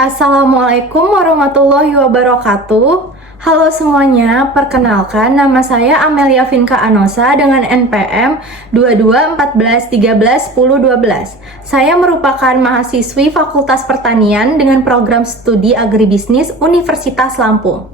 Assalamualaikum warahmatullahi wabarakatuh. Halo semuanya, perkenalkan nama saya Amelia Vinka Anosa dengan NPM 2214131012. Saya merupakan mahasiswi Fakultas Pertanian dengan program studi Agribisnis Universitas Lampung.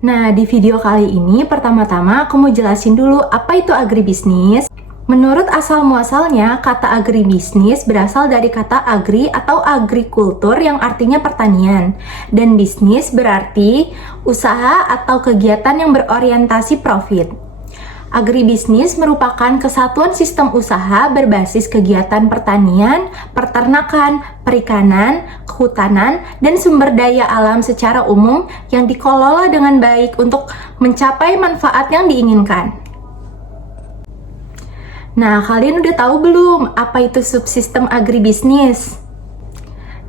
Nah, di video kali ini pertama-tama aku mau jelasin dulu apa itu agribisnis. Menurut asal-muasalnya, kata agribisnis berasal dari kata agri atau agrikultur yang artinya pertanian. Dan bisnis berarti usaha atau kegiatan yang berorientasi profit. Agribisnis merupakan kesatuan sistem usaha berbasis kegiatan pertanian, peternakan, perikanan, kehutanan, dan sumber daya alam secara umum yang dikelola dengan baik untuk mencapai manfaat yang diinginkan. Nah, kalian udah tahu belum apa itu subsistem agribisnis?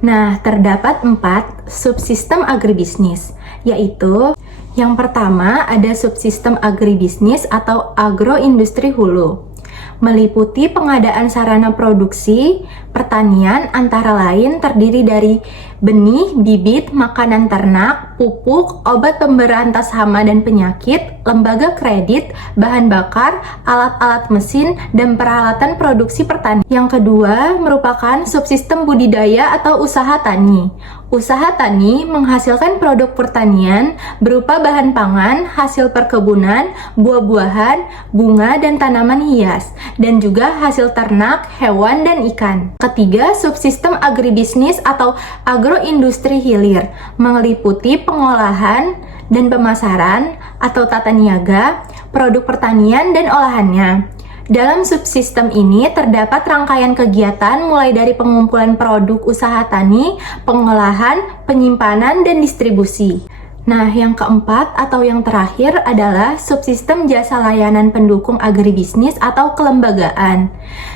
Nah, terdapat 4 subsistem agribisnis, yaitu yang pertama ada subsistem agribisnis atau agroindustri hulu. Meliputi pengadaan sarana produksi, pertanian antara lain terdiri dari benih, bibit, makanan ternak, pupuk, obat pemberantas hama dan penyakit, lembaga kredit, bahan bakar, alat-alat mesin, dan peralatan produksi pertanian. Yang kedua merupakan subsistem budidaya atau usaha tani. Usaha tani menghasilkan produk pertanian berupa bahan pangan, hasil perkebunan, buah-buahan, bunga, dan tanaman hias, dan juga hasil ternak, hewan, dan ikan. Ketiga, subsistem agribisnis atau agroindustri hilir meliputi pengolahan dan pemasaran atau tata niaga, produk pertanian, dan olahannya. Dalam subsistem ini terdapat rangkaian kegiatan mulai dari pengumpulan produk usaha tani, pengolahan, penyimpanan, dan distribusi. Nah, yang keempat atau yang terakhir adalah subsistem jasa layanan pendukung agribisnis atau kelembagaan.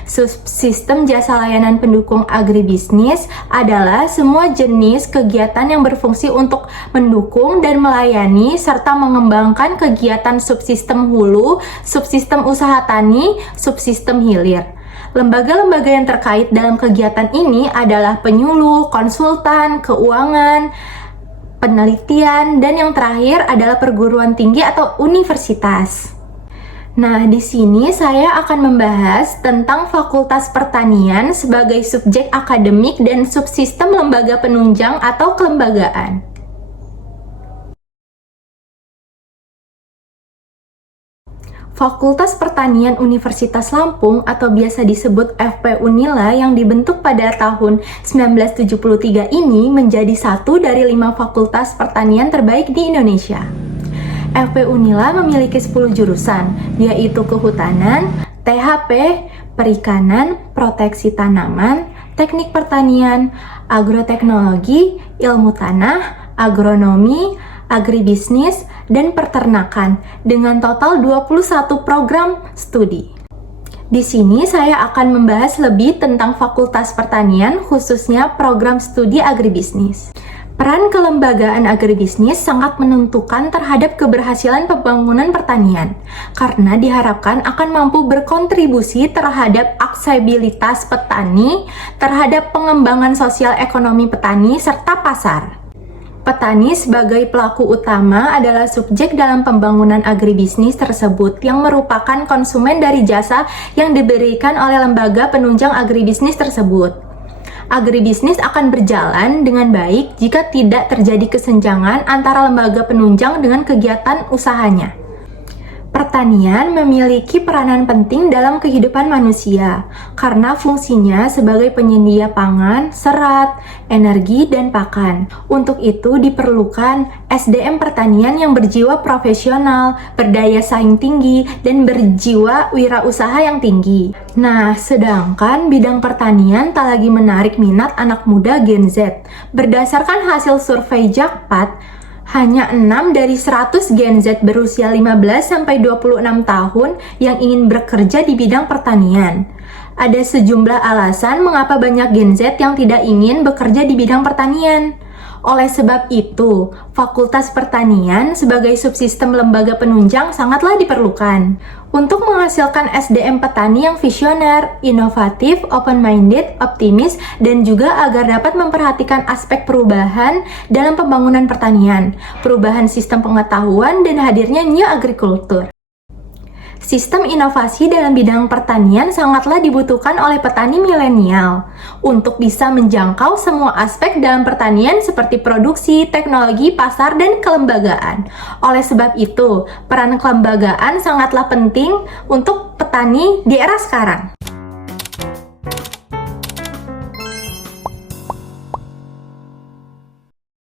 Subsistem jasa layanan pendukung agribisnis adalah semua jenis kegiatan yang berfungsi untuk mendukung dan melayani serta mengembangkan kegiatan subsistem hulu, subsistem usaha tani, subsistem hilir. Lembaga-lembaga yang terkait dalam kegiatan ini adalah penyuluh, konsultan, keuangan, penelitian, dan yang terakhir adalah perguruan tinggi atau universitas. Nah, di sini saya akan membahas tentang Fakultas Pertanian sebagai subjek akademik dan subsistem lembaga penunjang atau kelembagaan. Fakultas Pertanian Universitas Lampung atau biasa disebut FP Unila yang dibentuk pada tahun 1973 ini menjadi satu dari 5 fakultas pertanian terbaik di Indonesia. FP Unila memiliki 10 jurusan, yaitu kehutanan, THP, perikanan, proteksi tanaman, teknik pertanian, agroteknologi, ilmu tanah, agronomi, agribisnis, dan peternakan dengan total 21 program studi. Di sini saya akan membahas lebih tentang Fakultas Pertanian, khususnya program studi agribisnis. Peran kelembagaan agribisnis sangat menentukan terhadap keberhasilan pembangunan pertanian, karena diharapkan akan mampu berkontribusi terhadap aksesibilitas petani, terhadap pengembangan sosial ekonomi petani, serta pasar. Petani sebagai pelaku utama adalah subjek dalam pembangunan agribisnis tersebut yang merupakan konsumen dari jasa yang diberikan oleh lembaga penunjang agribisnis tersebut. Agribisnis akan berjalan dengan baik jika tidak terjadi kesenjangan antara lembaga penunjang dengan kegiatan usahanya. Pertanian memiliki peranan penting dalam kehidupan manusia karena fungsinya sebagai penyedia pangan, serat, energi, dan pakan. Untuk itu diperlukan SDM pertanian yang berjiwa profesional, berdaya saing tinggi, dan berjiwa wirausaha yang tinggi. Nah, sedangkan bidang pertanian tak lagi menarik minat anak muda Gen Z. Berdasarkan hasil survei Jakpat, hanya 6 dari 100 Gen Z berusia 15-26 tahun yang ingin bekerja di bidang pertanian. Ada sejumlah alasan mengapa banyak Gen Z yang tidak ingin bekerja di bidang pertanian. Oleh sebab itu, Fakultas Pertanian sebagai subsistem lembaga penunjang sangatlah diperlukan untuk menghasilkan SDM petani yang visioner, inovatif, open-minded, optimis, dan juga agar dapat memperhatikan aspek perubahan dalam pembangunan pertanian, perubahan sistem pengetahuan, dan hadirnya new agriculture. Sistem inovasi dalam bidang pertanian sangatlah dibutuhkan oleh petani milenial untuk bisa menjangkau semua aspek dalam pertanian seperti produksi, teknologi, pasar, dan kelembagaan. Oleh sebab itu, peran kelembagaan sangatlah penting untuk petani di era sekarang.